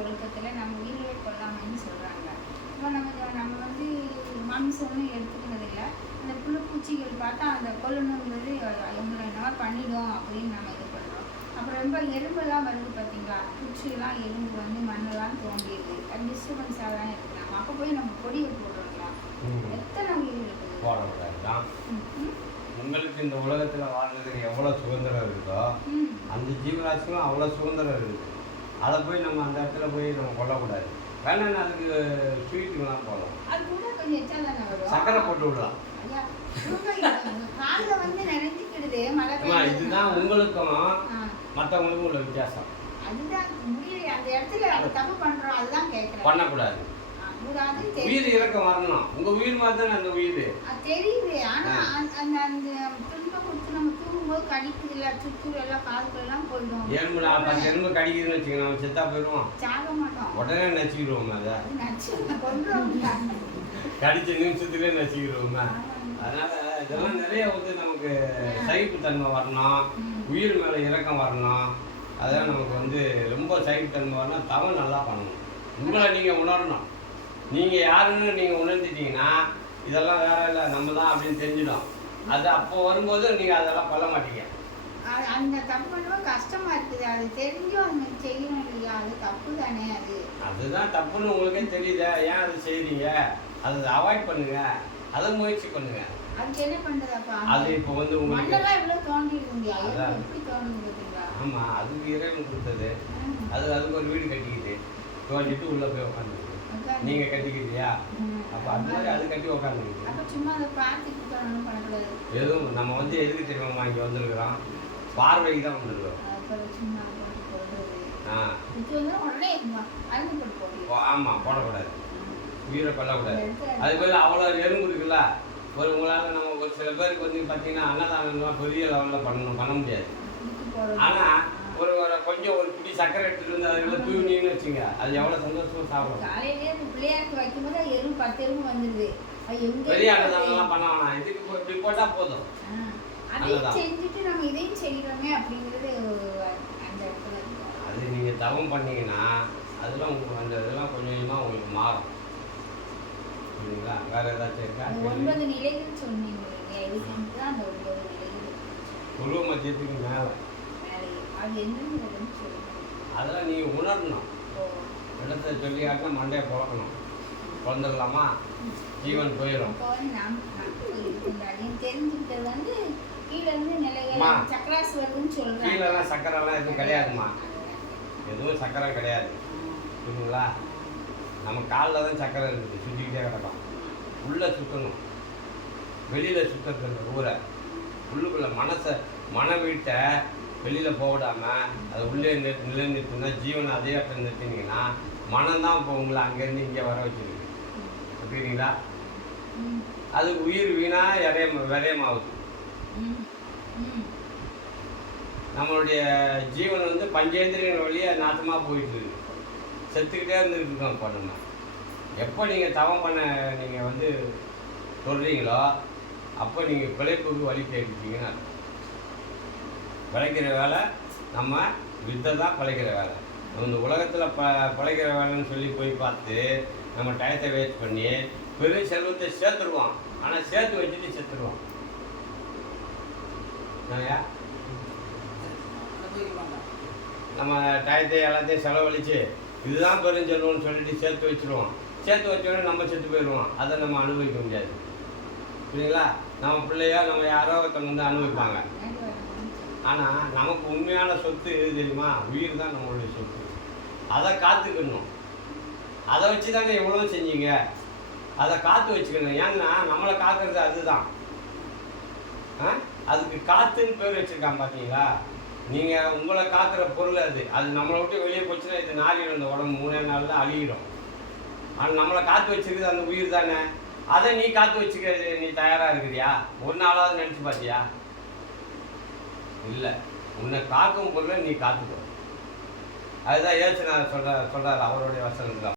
ஒழுக்கத்தில் நம்ம உயிரை கொல்லாமைன்னு சொல்கிறாங்க. இப்போ நம்ம வந்து மாமிசம்னு எடுத்துக்கிறது இல்லை. அந்த புழுப்பூச்சிகள் பார்த்தா அந்த கொல்லணுங்கிறது இவங்களை என்னவா பண்ணிடும் அப்படின்னு நம்ம இது பண்ணுறோம். அப்புறம் ரொம்ப எறும்பெல்லாம் வருது பார்த்தீங்களா, குச்சியெல்லாம் எறும்பு வந்து மண்ணெல்லாம் தோண்டிடுது. அது டிஸ்டர்பன்ஸாக தான் இருக்குது. நம்ம அப்போ போய் நம்ம கொடியை போடுறோங்களா, எத்தனை உயிர் இருக்குது போடக்கூடாது. உங்களுக்கு இந்த உலகத்தில் வாழ்றதுக்கு எவ்வளோ சுதந்திரம் இருக்கோ அந்த ஜீவராசிக்கும் அவ்வளோ சுதந்திரம் இருக்குது. அதை போய் நம்ம அந்த இடத்துல போய் நம்ம கொல்லக்கூடாது. வேணா அதுக்கு ஸ்வீட்டுக்கெல்லாம் போடலாம், அது கூட கொஞ்சம் எச்சா தானே வரும், சக்கரை போட்டு விடலாம். காலில் வந்து நினைஞ்சிக்கிடுது மழை. இதுதான் உங்களுக்கும் மற்றவங்களுக்கும் உள்ள வித்தியாசம். அதுதான் முடியல, அந்த இடத்துல நம்ம தப்பு பண்றோம், அதுதான் கேட்கறேன். பண்ணக்கூடாது. உயிர் இறக்கம் வரணும். உங்க உயிர் மாதிரி தானே அந்த உயிர் தெரியுது. ஆனா அந்த அந்த துன்பம் கொடுத்து நம்ம தூங்கும்போது கடிக்குது இல்ல, சுத்தூர் எல்லாம் காதுக்குள்ள எல்லாம் போயிடும். எறும்பு 10 எறும்பு கடிக்குதுன்னு வச்சுக்கோங்க, நம்ம செத்தா போயிடுவோம், சாக மாட்டோம், உடனே நச்சுக்கிடுவோம். அதை கடிச்ச நிமிஷத்துலேயே நச்சுக்கிடுவோம். அதனால இதெல்லாம் நிறைய வந்து நமக்கு சகிப்புத்தன்மை வரணும், உயிர் மேலே இறக்கம் வரணும். அதெல்லாம் நமக்கு வந்து ரொம்ப சகிப்புத்தன்மை வரணும். தவம் நல்லா பண்ணணும். உங்களை நீங்கள் உணரணும். நீங்கள் யாருன்னு நீங்கள் உணர்ந்துட்டீங்கன்னா இதெல்லாம் வேற இல்லை, நம்ம தான் அப்படின்னு தெரிஞ்சிடும். அது அப்போ வரும்போது நீங்கள் அதெல்லாம் பண்ண மாட்டீங்க. அந்த தப்பு பண்ணும்போது கஷ்டமா இருக்குது. அது தெரிஞ்சும் அது செய்யணும் இல்லையா, அது தப்பு தானே. அதுதான் தப்புன்னு உங்களுக்கே தெரியுது, ஏன் அது செய்றீங்க? அதை அவாய்ட் பண்ணுங்க, அதை முயற்சி பண்ணுங்க. அதுக்கு என்ன பண்றதாப்பா? அது இப்போ வந்து உங்களுக்கு மண்ணெல்லாம் எவ்வளவு தோண்டிடுங்க, எப்படி தோண்டுங்க பார்த்தீங்களா? ஆமா, அதுக்கு இறைவன் கொடுத்தது. அதுக்கு ஒரு வீடு கட்டிக்கிட்டு தோண்டிட்டு உள்ள போய் உட்காந்துருக்கு. நீங்க கட்டிக்கிட்டியா? அப்ப அது மாதிரி அது கட்டி உட்காந்துருக்கு. அப்ப சும்மா அதை பார்த்துட்டு தோண்டணும் பண்ணக்கூடாது. எதுவும் நம்ம வந்து எதுக்கு தெரியுமா இங்க வந்திருக்கிறோம்? பார்வைக்கு தான் வந்திருக்கிறோம். ஆமா, போடக்கூடாது, உயிரை கொல்லக்கூடாது. அது போல அவ்வளோ எறும்பு இருக்குல்ல. உங்களால நம்ம ஒரு சில பேருக்கு வந்து பார்த்தீங்கன்னா அன்னதானம்லாம் பெரிய லெவலில் பண்ண முடியாது. ஆனா ஒரு கொஞ்சம் ஒரு பிடி சக்கரை எடுத்துட்டு வந்து அதுல தூவினீங்கன்னு வச்சுங்க, அது எவ்வளவு சந்தோஷமா சாப்பிடும். காலையிலே பிள்ளையாருக்கு வைக்கும்போது எறும்பு 10 எறும்பு வந்துருது. பெரிய அன்னதானம்லாம் பண்ண வேணாம், இதுக்கு இப்படி போட்டா போதும். அதையும் செஞ்சுட்டு நம்ம இதையும் செய்யறோமே அப்படிங்கிறது அந்த இடத்துல இருக்கு. அது நீங்க தவம் பண்ணீங்கன்னா அதெல்லாம் உங்களுக்கு அந்த இதெல்லாம் கொஞ்சம் கொஞ்சமா உங்களுக்கு மாறும். சரிங்களா? வேற ஏதாச்சும் இருக்கா? 9 நிலைகள் சொன்னீங்க. இதுக்கு தான் அந்த 9 நிலைகள். உருவ மத்தியத்துக்கு மேல அது என்னன்னு சொல்லுங்க. அதெல்லாம் நீ உணரணும். இடத்த சொல்லி காட்டினா மண்டையை புழக்கணும். குழந்துடலாமா? ஜீவன் போயிடும். தெரிஞ்சுக்கிட்டது வந்து கீழே இருந்து நிலைகள் சக்கராசு வருதுன்னு சொல்றேன். கீழெல்லாம் சக்கரெல்லாம் எதுவும் கிடையாதுமா, எதுவும் சக்கரை கிடையாது. புரியுதுங்களா? நம்ம காலில் தான் சக்கரை இருக்குது, சுற்றிக்கிட்டே கிடக்கும். உள்ளே சுற்றணும், வெளியில் சுற்றுறது ஊரை. உள்ளுக்குள்ளே மன வீட்டை வெளியில் போடாமல் அதை உள்ளே நிலைநிறுத்தினா ஜீவனை அதே இடத்துல நிறுத்தினீங்கன்னா மனம்தான் இப்போ உங்களை அங்கேருந்து இங்கே வர வச்சுருக்கு. புரியுறீங்களா? அது உயிர் வீணாக விரயமாகுது. நம்மளுடைய ஜீவன் வந்து பஞ்சேந்திரியங்கள் வழியாக நாசமாக போயிட்டு இருக்கு, செத்துக்கிட்டே இருந்துருக்கோம். இப்போ நம்ம எப்போ நீங்கள் தவம் பண்ண நீங்கள் வந்து சொல்கிறீங்களோ அப்போ நீங்கள் பிழைப்புக்கு வழி தேடிட்டீங்கன்னா பிழைக்கிற வேலை நம்ம வித்தை தான் பிழைக்கிற வேலை. இந்த உலகத்தில் பிழைக்கிற வேலைன்னு சொல்லி போய் பார்த்து நம்ம டயத்தை வேஸ்ட் பண்ணி பெரும் செல்வத்தை சேர்த்துருவோம். ஆனால் சேர்த்து வச்சுட்டு செத்துருவோம். நம்ம டயத்தை எல்லாத்தையும் செலவழித்து இதுதான் பெரும் செல்வம்னு சொல்லிட்டு சேர்த்து வச்சுருவோம். சேர்த்து வச்சோடனே நம்ம செத்து போயிடுவோம். அதை நம்ம அனுபவிக்க முடியாது. புரியுங்களா? நம்ம பிள்ளையோ நம்ம யாரோ ஒருத்தவங்க வந்து அனுபவிப்பாங்க. ஆனால் நமக்கு உண்மையான சொத்து எது தெரியுமா? உயிர் தான் நம்மளுடைய சொத்து. அதை காத்துக்கணும். அதை வச்சு தானே எவ்வளோ செஞ்சீங்க, அதை காத்து வச்சுக்கணும். ஏன்னா நம்மளை காக்கிறது அதுதான். அதுக்கு காத்துன்னு பேர் வச்சுருக்கான் பார்த்தீங்களா? நீங்கள் உங்களை காக்கிற பொருள் அது நம்மளை விட்டு வெளியே போச்சுன்னா இது நாளிடும். இந்த உடம்பு 3 நாளில் அழியிடும். ஆனால் நம்மளை காத்து வச்சுருக்குது அந்த உயிர் தானே. அதை நீ காத்து வச்சுக்கிறது நீ தயாராக இருக்கிறியா? ஒரு நாளாவது நினச்சி பார்த்தியா? இல்லை. உன்னை காக்கும் பொருளை நீ காத்துக்கோ. அதுதான் ஏசுநாதர் சொல்கிறார் அவருடைய வசனத்தில்.